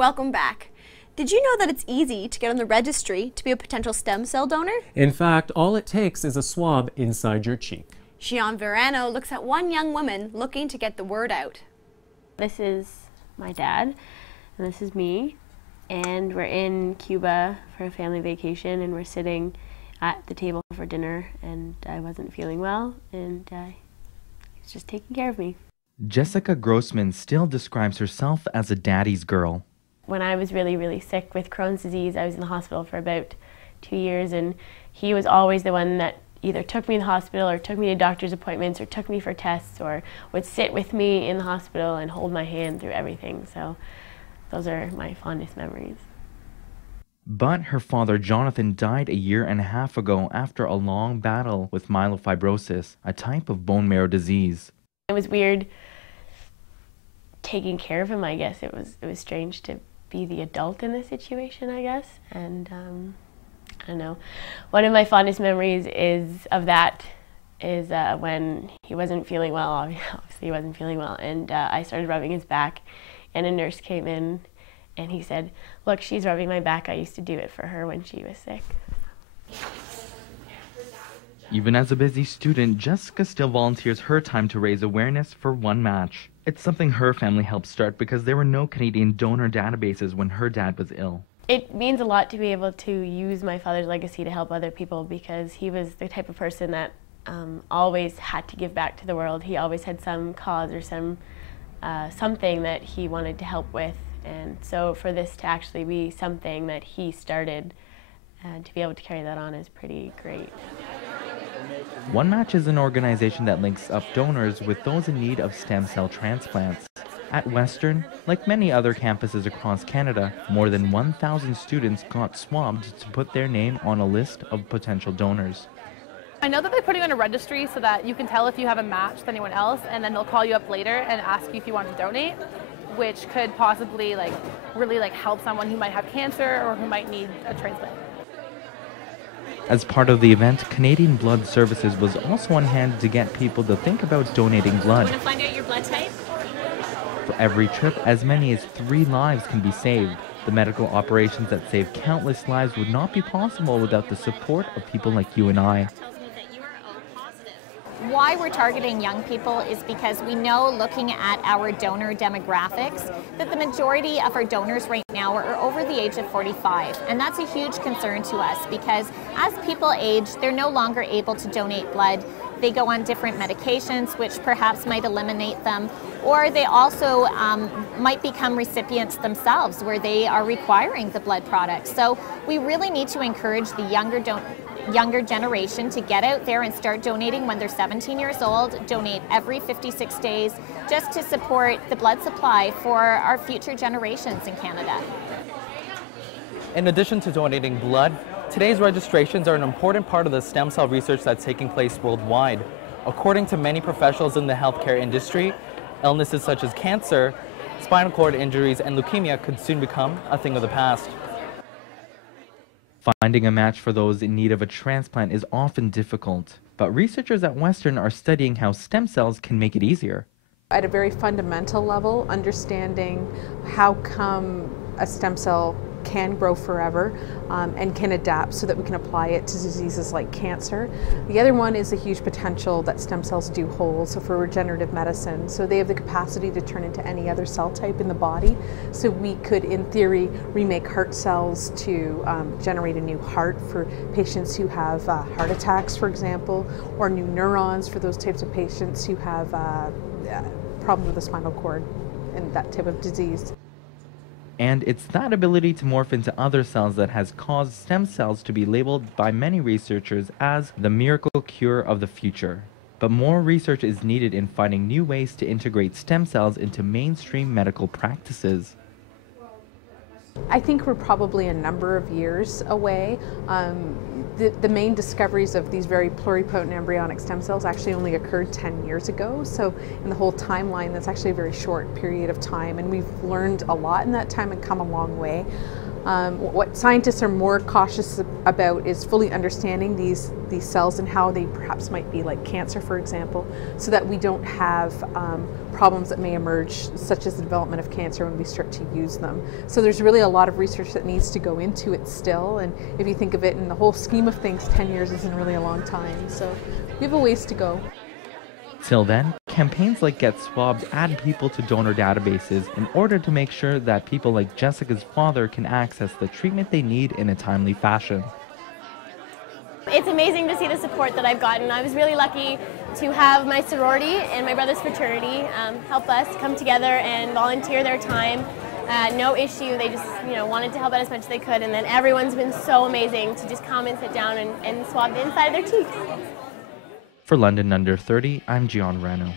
Welcome back. Did you know that it's easy to get on the registry to be a potential stem cell donor? In fact, all it takes is a swab inside your cheek. Gian Verano looks at one young woman looking to get the word out. This is my dad, and this is me, and we're in Cuba for a family vacation, and we're sitting at the table for dinner, and I wasn't feeling well, and he was just taking care of me. Jessica Grossman still describes herself as a daddy's girl. When I was really, really sick with Crohn's disease, I was in the hospital for about 2 years, and he was always the one that either took me to the hospital or took me to doctor's appointments or took me for tests or would sit with me in the hospital and hold my hand through everything. So those are my fondest memories. But her father Jonathan died a year and a half ago after a long battle with myelofibrosis, a type of bone marrow disease. It was weird taking care of him, I guess. It was strange to be the adult in the situation, I guess. And I don't know. One of my fondest memories is when he wasn't feeling well. Obviously he wasn't feeling well, and I started rubbing his back, and a nurse came in and he said, "Look, she's rubbing my back. I used to do it for her when she was sick." Even as a busy student, Jessica still volunteers her time to raise awareness for One Match. It's something her family helped start because there were no Canadian donor databases when her dad was ill. It means a lot to be able to use my father's legacy to help other people, because he was the type of person that always had to give back to the world. He always had some cause or something that he wanted to help with. And so for this to actually be something that he started, and to be able to carry that on is pretty great. One Match is an organization that links up donors with those in need of stem cell transplants. At Western, like many other campuses across Canada, more than 1,000 students got swabbed to put their name on a list of potential donors. I know that they're putting on a registry so that you can tell if you have a match with anyone else, and then they'll call you up later and ask you if you want to donate, which could possibly really help someone who might have cancer or who might need a transplant. As part of the event, Canadian Blood Services was also on hand to get people to think about donating blood. Want to find out your blood type? For every trip, as many as 3 lives can be saved. The medical operations that save countless lives would not be possible without the support of people like you and I. Why we're targeting young people is because we know, looking at our donor demographics, that the majority of our donors right now are over the age of 45. And that's a huge concern to us, because as people age, they're no longer able to donate blood. They go on different medications, which perhaps might eliminate them, or they also might become recipients themselves, where they are requiring the blood products. So we really need to encourage the younger generation to get out there and start donating when they're 17 years old, donate every 56 days, just to support the blood supply for our future generations in Canada. In addition to donating blood, today's registrations are an important part of the stem cell research that's taking place worldwide. According to many professionals in the healthcare industry, illnesses such as cancer, spinal cord injuries, and leukemia could soon become a thing of the past. Finding a match for those in need of a transplant is often difficult, but researchers at Western are studying how stem cells can make it easier. At a very fundamental level, understanding how come a stem cell can grow forever and can adapt so that we can apply it to diseases like cancer. The other one is the huge potential that stem cells do hold, so for regenerative medicine. So they have the capacity to turn into any other cell type in the body. So we could, in theory, remake heart cells to generate a new heart for patients who have heart attacks, for example, or new neurons for those types of patients who have problems with the spinal cord and that type of disease. And it's that ability to morph into other cells that has caused stem cells to be labeled by many researchers as the miracle cure of the future. But more research is needed in finding new ways to integrate stem cells into mainstream medical practices. I think we're probably a number of years away. The main discoveries of these very pluripotent embryonic stem cells actually only occurred 10 years ago. So in the whole timeline, that's actually a very short period of time, and we've learned a lot in that time and come a long way. What scientists are more cautious about is fully understanding these cells and how they perhaps might be like cancer, for example, so that we don't have problems that may emerge, such as the development of cancer when we start to use them. So there's really a lot of research that needs to go into it still, and if you think of it in the whole scheme of things, 10 years isn't really a long time, so we have a ways to go. Till then, campaigns like Get Swabbed add people to donor databases in order to make sure that people like Jessica's father can access the treatment they need in a timely fashion. It's amazing to see the support that I've gotten. I was really lucky to have my sorority and my brother's fraternity help us come together and volunteer their time. No issue, they just wanted to help out as much as they could, and then everyone's been so amazing to just come and sit down and swab the inside of their teeth. For London Under 30, I'm Gian. Verano.